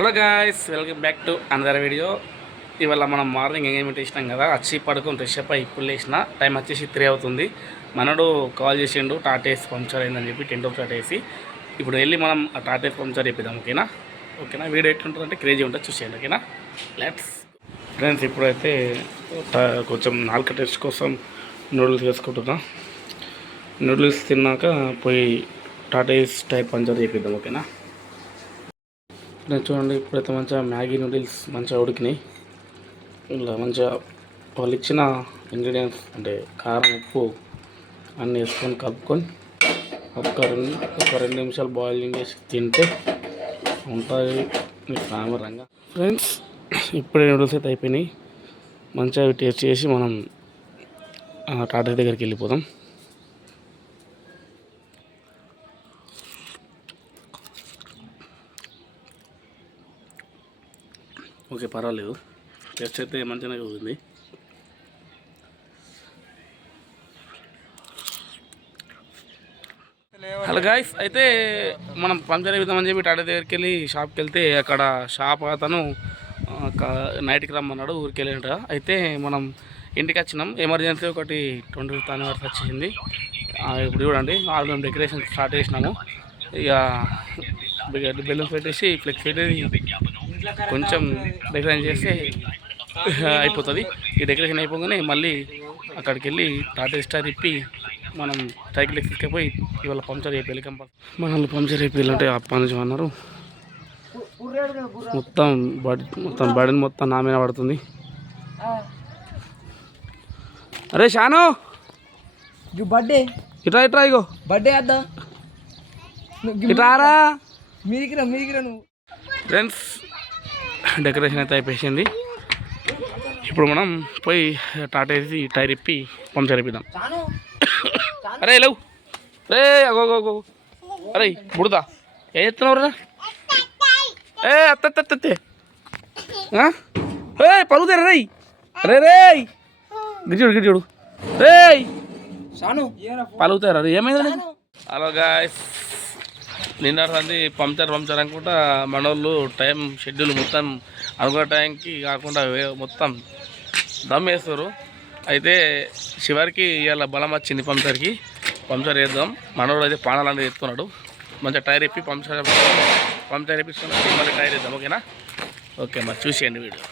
Hello guys, welcome back to another video. ఇవాళ మనం morning engagement ఇచ్చినాం కదా, వచ్చి పడుకొని ఫ్రెష్ అప్ అయ్యి ఇప్పుడు లేచిన. టైం వచ్చేసి 3 అవుతుంది. మనడు కాల్ చేసిండు, టాటేస్ పంక్చర్ అయిందని చెప్పి 10 రూపీస్ టాటేసి. ఇప్పుడు వెళ్ళి మనం ఆ టాటేస్ పంక్చర్ చెప్పిద్దాం. ఓకేనా వీడియో ఎట్లుంటుందంటే క్రేజీ ఉంటుంది, చూసేయండి. ఓకేనా లెట్స్ ఫ్రెండ్స్. ఇప్పుడైతే కొంచెం నాలుక టెస్ట్ కోసం నూడిల్స్ వేసుకుంటున్నా. నూడిల్స్ తిన్నాక పోయి టాటేస్ టైర్ పంక్చర్ చేపిద్దాం. ఓకేనా నేను చూడండి, ఇప్పుడైతే మంచిగా మ్యాగీ నూడిల్స్ మంచిగా ఉడికినాయి. ఇలా మంచిగా వాళ్ళు ఇచ్చిన ఇంగ్రీడియంట్స్ అంటే కారం, ఉప్పు అన్నీ వేసుకొని కలుపుకొని ఒక రెండు నిమిషాలు బాయిలింగ్ చేసి తింటే ఉంటుంది సామరంగా. ఫ్రెండ్స్, ఇప్పుడే నూడిల్స్ అయితే అయిపోయినాయి. మంచిగా టేస్ట్ చేసి మనం టాటా దగ్గరికి వెళ్ళిపోదాం. ఓకే, పర్వాలేదు, టేస్ట్ అయితే మంచిగానే ఉంది. హలో గాయ్స్, అయితే మనం పంచర్ అయిపోదామని చెప్పి టాటా దగ్గరికి వెళ్ళి షాప్కి వెళ్తే అక్కడ షాప్ అతను నైట్కి రమ్మన్నాడు, ఊరికి వెళ్ళినట. అయితే మనం ఇంటికి వచ్చినాం. ఎమర్జెన్సీ ఒకటి 20 అవర్స్ వచ్చింది. ఇప్పుడు చూడండి, మేము డెకరేషన్ స్టార్ట్ చేసినాము. ఇక బెలూన్స్ పెట్టేసి ఫ్లెక్స్ పెట్టేసి కొంచెం డెకరేషన్ చేస్తే అయిపోతుంది. ఈ డెకరేషన్ అయిపోగానే మళ్ళీ అక్కడికి వెళ్ళి టాటా స్టార్ తిప్పి మనం సైకిల్ తీసుకుపోయి ఇవాళ పంక్చర్ అయిపోయి మనల్ని పంక్చర్ అయిపోయాలంటే అప్పటి నుంచి అన్నారు. మొత్తం బడిని మొత్తం నా మీద పడుతుంది. అరే షాను, బర్త్డే ఇట్రా ఇగో బర్త్డే అద్దా ఇట్రారా మీదికిరా నువ్వు. ఫ్రెండ్స్, డెకరేషన్ అయితే అయిపోయింది. ఇప్పుడు మనం పోయి టాటా వేసి టైర్ ఇప్పి పంక్చర్ అయిపోదాం. అరే లేవు రే, అగో అరే బుడదా ఏ చెప్తున్నావురా? అత్తే పలుగుతారా రై? అరే రే గిరిజుడు రే పలుగుతారా? ఏమైంది? హలో గాయ్స్, నిన్నటి పంక్చర్ అనుకుంటా మనోళ్ళు టైం షెడ్యూల్ మొత్తం అనుకున్న టైంకి కాకుండా మొత్తం దమ్ వేస్తారు. అయితే చివరికి ఇవాళ బలం వచ్చింది పంక్చర్ వేద్దాం. మనోడు అయితే పానాలు అనేది ఎత్తున్నాడు. మంచిగా టైర్ ఇప్పి పంక్చర్ ఇప్పించుకుని మళ్ళీ టైర్ వేద్దాం. ఓకే మరి చూసేయండి వీడియో.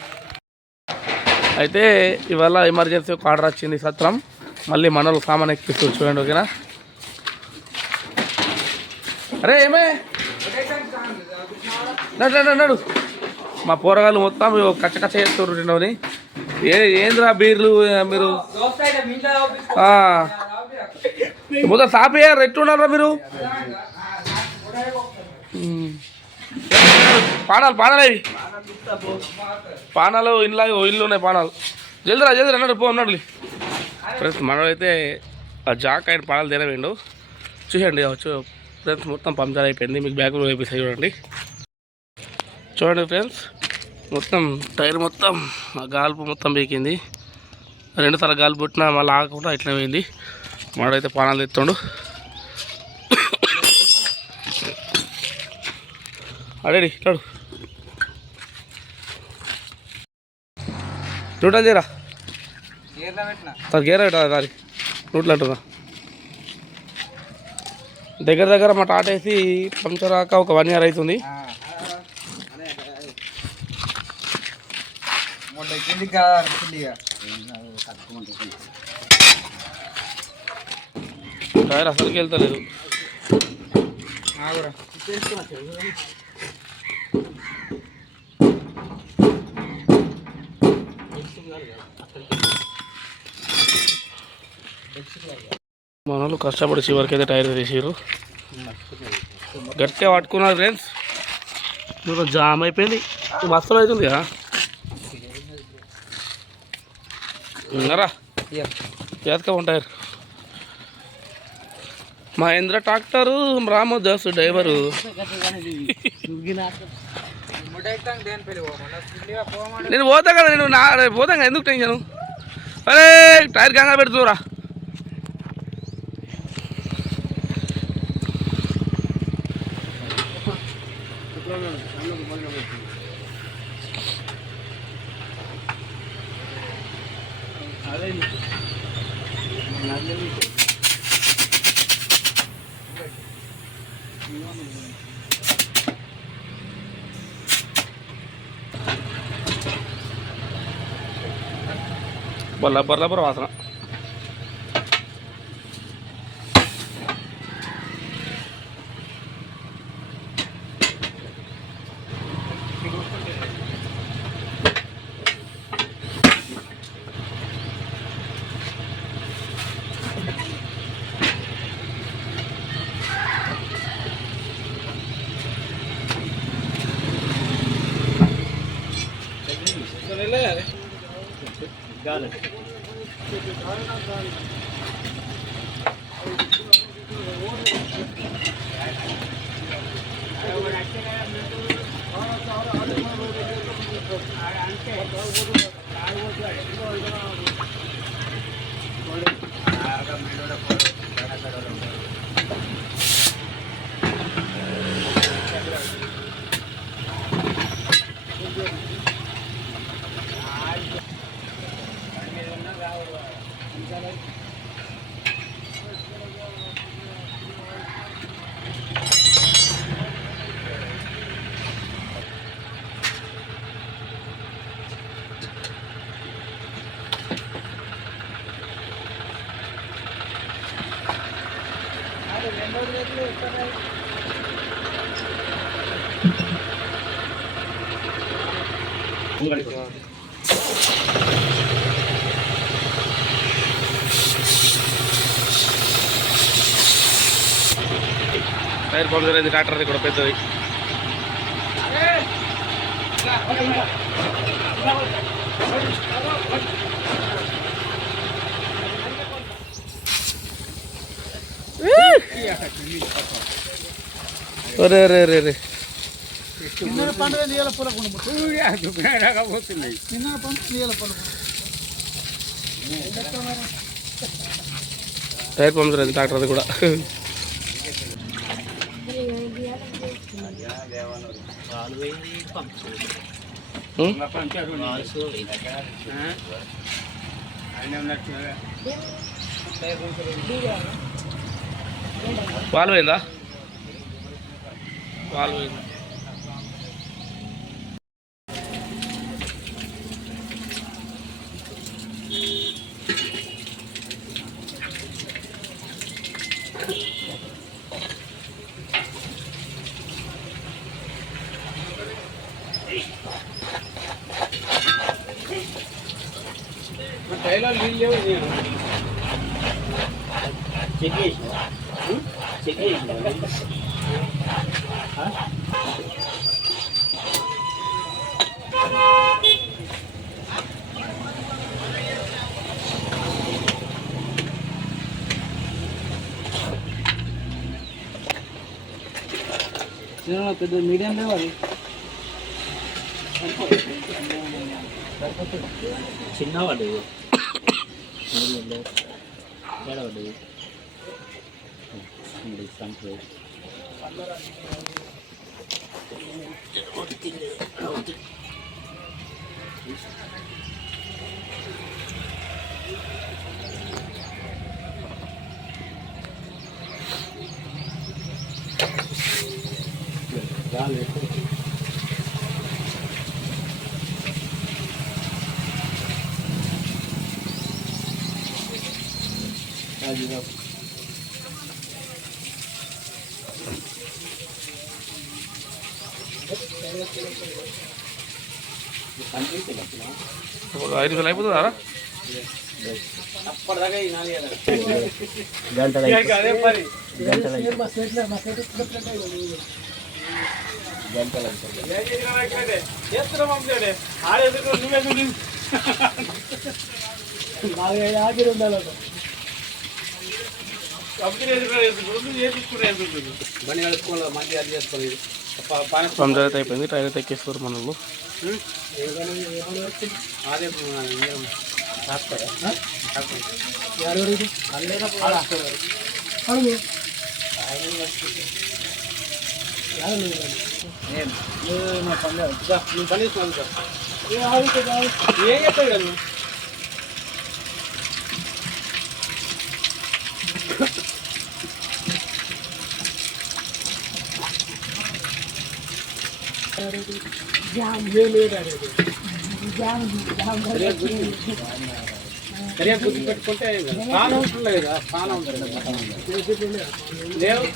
అయితే ఇవాళ ఎమర్జెన్సీ ఒక ఆర్డర్ వచ్చింది సత్రం. మళ్ళీ మనోళ్ళు సామాన్ ఎక్కిస్తారు, చూడండి. ఓకేనా? అరే ఏమే నడు మా పోరగాళ్ళు మొత్తం కచ్చ చేస్తారు రెండోని. ఏంద్రా బీర్లు మీరు మొత్తం సాపేయారు, ఎట్లున్నారా మీరు? పానాలు ఇల్లు ఉన్నాయి. పానాలు జల్దీ అన్నాడు పో అన్నాడు. ఫ్రెండ్స్, మనోడైతే ఆ జాక్ ఆయన పానాలు తినవేండు. చూసేయండి. ఫ్రెండ్స్, మొత్తం పంక్చర్ అయిపోయింది. మీకు బ్యాక్ వేపిస్తాయి చూడండి ఫ్రెండ్స్. మొత్తం టైర్ మొత్తం గాల్పు మొత్తం బీకింది. 2 సార్లు గాలి పుట్టినా మళ్ళీ ఆగకుండా ఇట్లా పోయింది. మాడైతే పానాలు తెస్తుండు. అడేడి ఇట్లాడు రూట్ చేరా గేర దారి రూట్లు అంటున్నా. దగ్గర మా టాటా వేసి పంక్చర్ రాక ఒక 1 year అవుతుంది. టైర్ అసలుకి వెళ్తలేదు. మన వాళ్ళు కష్టపడి చివరికి అయితే టైర్ తీసారు. గట్టిగా పట్టుకున్నారు ఫ్రెండ్స్. జామ్ అయిపోయింది. బస్సులో అవుతుంది కదా. ఉన్నారా చేతక ఉంటారు. Mahindra tractor, Ramdas driver. నేను పోతా కదా, పోతాం కదా, ఎందుకు టెన్షన్? అరే టైర్ కంగా పెడుతురా. బొల్లబ్బర్ వాసన. టైర్ పంప్ జరిగింది, ట్రాక్టర్ది కూడా పెద్దది. రే రే రే రే టైర్ పంప్ జరిగింది, ట్రాక్టర్ది కూడా. పాలు పోయిందా? పాలు పోయింది. పెద్ద మీడియం లేవు అది చిన్న పడ్డది ఏడ పడ్డది సంపే ఐదు వేలు అయిపోతుందా? పంచాయతీ అయిపోయింది, టైర్ అయితే ఎక్కేస్తారు మనలు. పెట్టుకుంటే లేవు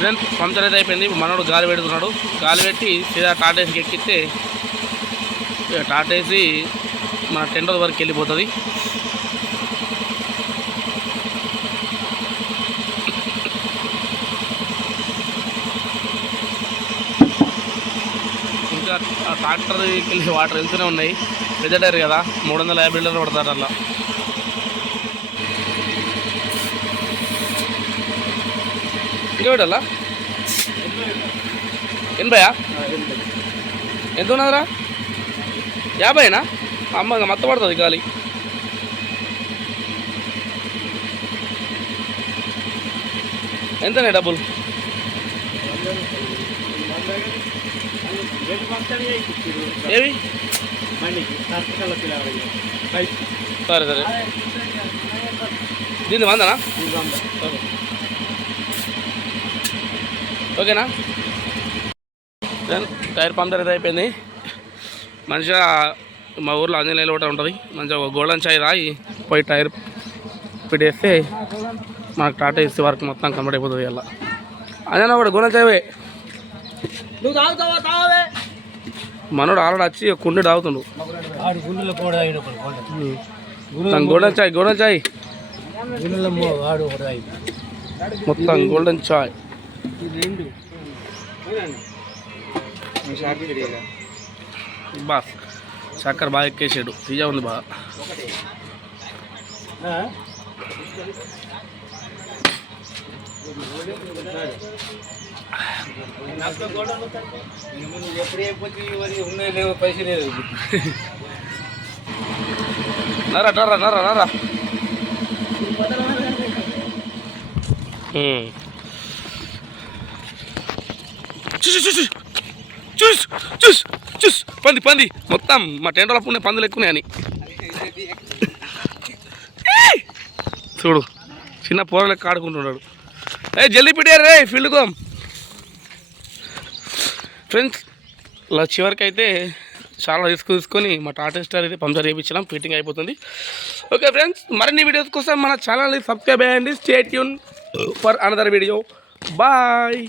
ఫ్రెండ్స్ పంచర్ అయితే అయిపోయింది. మనోడు గాలి పెడుతున్నాడు. గాలి పెట్టి సీదా టాటేస్కి ఎక్కిస్తే టాటేసి మన టెంట్ వరకు వెళ్ళిపోతుంది. ఇంకా ట్రాక్టర్కి వెళ్ళి వాటర్ వెళ్తూనే ఉన్నాయి. పెద్ద టైర్ కదా, 350 లీటర్లు పడతారు అలా. ఇంకా పెట్టాలా 80 ఎంత ఉన్నదిరా? 50 అమ్మ మత్త పడుతుంది గాలి. ఎంతనే డబ్బులు? ఏవి సరే సరే దీన్ని వందనా? ఓకేనా? టైర్ పంచర్ అయితే అయిపోయింది. మంచిగా మా ఊర్లో ఆంజనేయులు ఒకటి ఉంటుంది. మంచిగా ఒక గోల్డెన్ చాయ్ రాయి పోయి టైర్ పెట్టేస్తే మనకు టాటా ఏసీ వరకు మొత్తం కంప్లీట్ అయిపోతుంది. ఇలా అదే ఒకటి గోల్డెన్ చాయ్ నువ్వు తాగుతావా? తాగవే. మనోడు ఆల్రెడీ వచ్చి కుండి తాగుతుండు. గోల్డెన్ చాయ్ గోల్డెన్ చాయ్ మొత్తం గోల్డెన్ చాయ్. బాస్ చక్కెర బాగా ఎక్కేసాడు. తీజా ఉంది బాగా. నరా నరా నరా నరా చూస్ చూస్ చూస్ పంది పంది మొత్తం మా టెంటలో పుణ్య పందులు ఎక్కువని చూడు చిన్న పోరలెక్క ఆడుకుంటున్నాడు. జల్దీ పెట్టారు రే ఫీల్డ్ కోమ్. ఫ్రెండ్స్ ఇలా చివరికి అయితే చాలా రిస్క్ తీసుకొని మా టాటా స్టార్ అయితే పంచర్ చేయించడం ఫిట్టింగ్ అయిపోతుంది. ఓకే ఫ్రెండ్స్, మరిన్ని వీడియోస్ కోసం మన ఛానల్ని సబ్స్క్రైబ్ చేయండి. Stay tune for another video. Bye.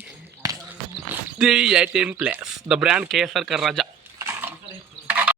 18+, the brand KSR Kar Raja.